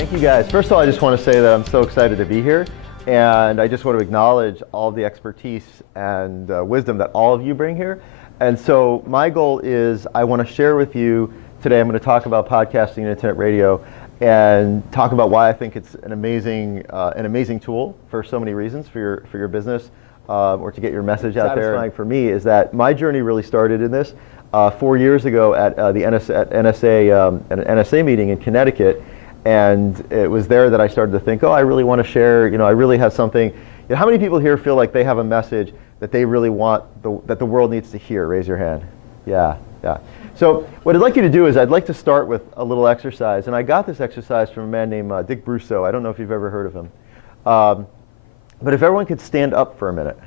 Thank you guys. First of all, I just want to say that I'm so excited to be here, and I just want to acknowledge all of the expertise and wisdom that all of you bring here. And so my goal is I want to share with you today, I'm going to talk about podcasting and internet radio and talk about why I think it's an amazing tool for so many reasons for your business or to get your message out there. Satisfying for me is that my journey really started in this 4 years ago at the NSA meeting in Connecticut. And it was there that I started to think, oh, I really want to share, I really have something. How many people here feel like they have a message that they really want, that the world needs to hear? Raise your hand. Yeah. So what I'd like you to do is I'd like to start with a little exercise. And I got this exercise from a man named Dick Brousseau. I don't know if you've ever heard of him. But if everyone could stand up for a minute.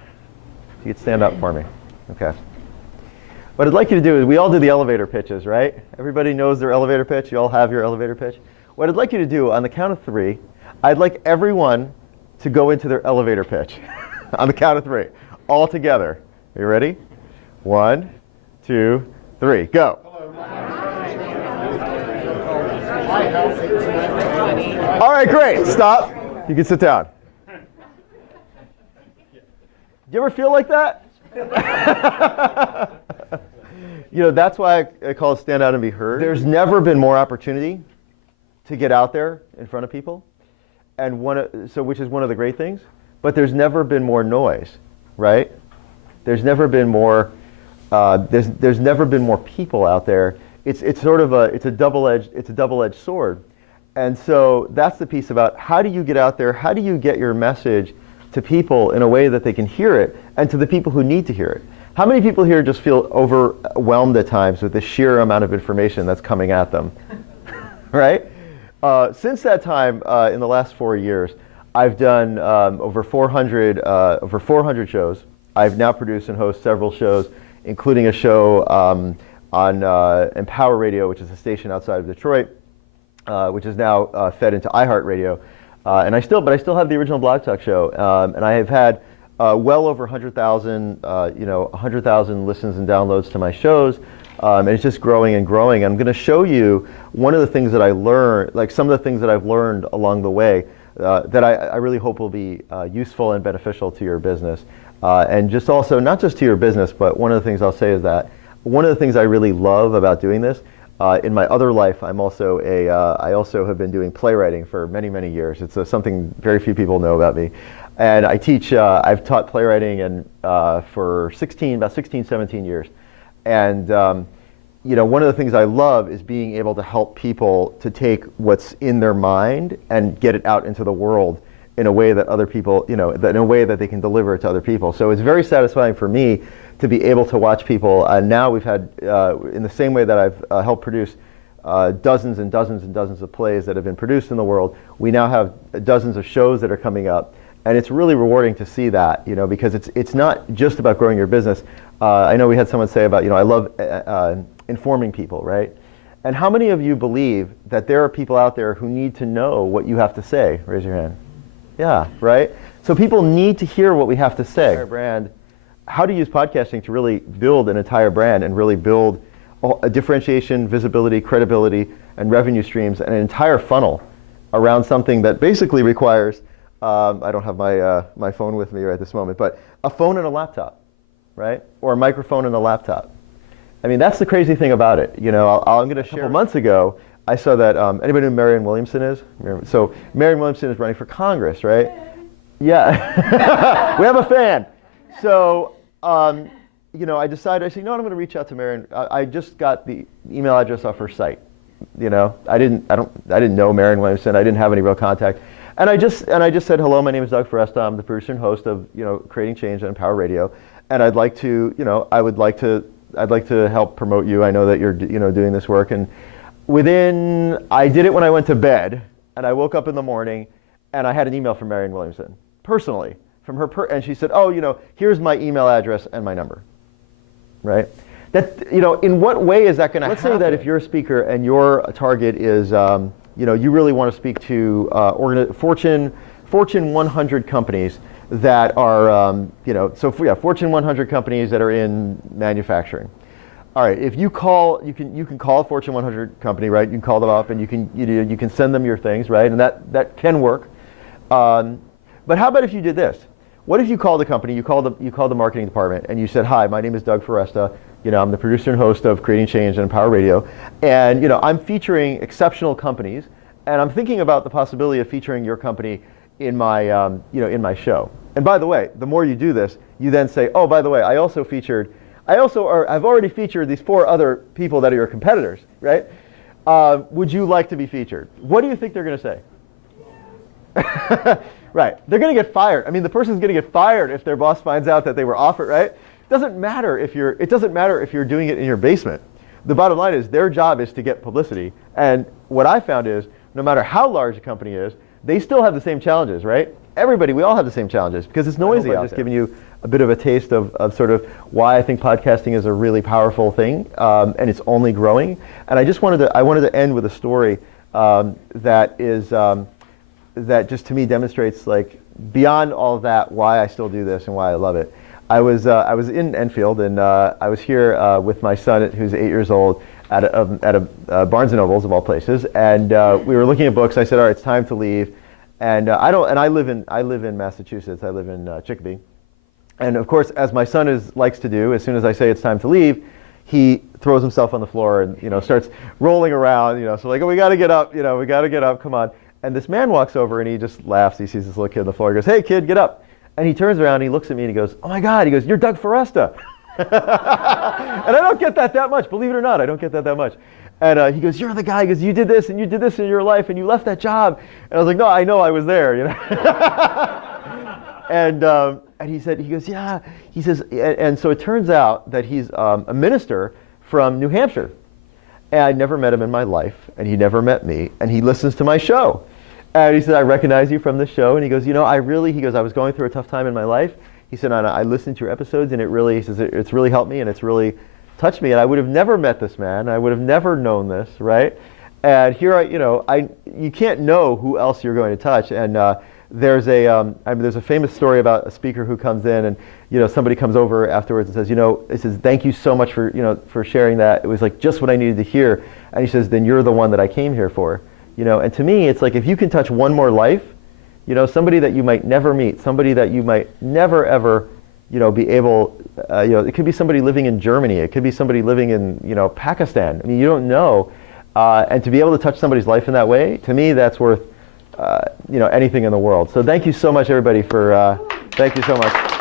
If you could stand up for me. Okay. What I'd like you to do is, we all do the elevator pitches, right? Everybody knows their elevator pitch. You all have your elevator pitch. What I'd like you to do, on the count of 3, I'd like everyone to go into their elevator pitch. On the count of 3, all together. Are you ready? 1, 2, 3, go. All right, great. Stop. You can sit down. Do you ever feel like that? That's why I call it stand out and be heard. There's never been more opportunity to get out there in front of people, and which is one of the great things. But there's never been more noise, right? There's never been more. There's never been more people out there. It's sort of a double-edged sword, and so that's the piece about how do you get out there? How do you get your message to people in a way that they can hear it, and to the people who need to hear it? How many people here just feel overwhelmed at times with the sheer amount of information that's coming at them, right? Since that time, in the last 4 years, I've done over 400 shows. I've now produced and host several shows, including a show on Empower Radio, which is a station outside of Detroit, which is now fed into iHeartRadio. But I still have the original Blog Talk show, and I have had well over 100,000 listens and downloads to my shows. And it's just growing and growing. I'm going to show you one of the things that I learned, like some of the things that I've learned along the way that I really hope will be useful and beneficial to your business. And just also, not just to your business, but one of the things I'll say is that one of the things I really love about doing this, in my other life, I also have been doing playwriting for many, many years. It's something very few people know about me. And I teach, I've taught playwriting for about 16, 17 years. And one of the things I love is being able to help people to take what's in their mind and get it out into the world in a way that other people, in a way that they can deliver it to other people. So it's very satisfying for me to be able to watch people. And now we've had, in the same way that I've helped produce dozens and dozens and dozens of plays that have been produced in the world, we now have dozens of shows that are coming up. And it's really rewarding to see that, because it's not just about growing your business. I know we had someone say about, I love informing people, right? And how many of you believe that there are people out there who need to know what you have to say? Raise your hand. Yeah, right? So people need to hear what we have to say. Our brand, how to use podcasting to really build an entire brand and really build a differentiation, visibility, credibility, and revenue streams, and an entire funnel around something that basically requires, I don't have my phone with me right this moment, but a phone and a laptop, right? Or a microphone and a laptop. I mean, that's the crazy thing about it. I'm going to share. A couple months ago, I saw that, anybody know who Marianne Williamson is? So Marianne Williamson is running for Congress, right? Yeah. We have a fan. So, I decided, I'm going to reach out to Marianne. I just got the email address off her site. I didn't know Marianne Williamson. I didn't have any real contact. And I just said, hello, my name is Doug Foresta. I'm the producer and host of, Creating Change on Empower Radio. And I'd like to, I'd like to help promote you. I know that you're, doing this work. And I did it when I went to bed, and I woke up in the morning, and I had an email from Marianne Williamson, personally, from her, and she said, oh, here's my email address and my number, right? That, in what way is that going to happen? Let's say that if you're a speaker and your target is, you really want to speak to Fortune 100 companies that are, Fortune 100 companies that are in manufacturing. all right, if you call, you can call a Fortune 100 company, right? You can call them up and you can send them your things, right? And that can work. But how about if you did this? What if you called the company, you called the marketing department, and you said, "Hi, my name is Doug Foresta. I'm the producer and host of Creating Change and Empower Radio, and I'm featuring exceptional companies, and I'm thinking about the possibility of featuring your company in my in my show. And by the way, the more you do this, you then say, oh, by the way, I've already featured these 4 other people that are your competitors, right? Would you like to be featured?" What do you think they're going to say? Right, they're going to get fired. I mean, the person's going to get fired if their boss finds out that they were offered, right? It doesn't matter if you're doing it in your basement. The bottom line is their job is to get publicity. And what I found is no matter how large a company is, they still have the same challenges, right? We all have the same challenges because it's noisy out there. I've just given you a bit of a taste of sort of why I think podcasting is a really powerful thing, and it's only growing. And I wanted to end with a story that just to me demonstrates, like, beyond all of that, why I still do this and why I love it. I was in Enfield, and I was here with my son, who's 8 years old, at a Barnes and Nobles of all places, and we were looking at books. I said, all right, it's time to leave, and I live in Massachusetts. I live in Chicopee, and of course, as my son likes to do, as soon as I say it's time to leave, he throws himself on the floor and starts rolling around. So like, oh, we got to get up. We got to get up. Come on. And this man walks over and he just laughs. He sees this little kid on the floor. He goes, "Hey, kid, get up." And he turns around and he looks at me and he goes, "Oh my God." He goes, "You're Doug Foresta." And I don't get that much. Believe it or not, I don't get that much. And he goes, "You're the guy." He goes, "You did this and you did this in your life and you left that job." And I was like, "No, I know I was there." And he goes, "Yeah." He says, and so it turns out that he's a minister from New Hampshire. And I never met him in my life, and he never met me, and he listens to my show. And he said, "I recognize you from the show." And he goes, "I was going through a tough time in my life." He said, "I listened to your episodes, and it's really helped me, and it's really touched me. And I would have never met this man. I would have never known this, right? And here you can't know who else you're going to touch." And there's a famous story about a speaker who comes in, and somebody comes over afterwards and says, it says, "Thank you so much for sharing that. It was like just what I needed to hear." And he says, "Then you're the one that I came here for." And to me, it's like if you can touch one more life, somebody that you might never meet, somebody that you might never ever, be able, it could be somebody living in Germany, it could be somebody living in, Pakistan. I mean, you don't know, and to be able to touch somebody's life in that way, to me, that's worth, anything in the world. So thank you so much, everybody, thank you so much.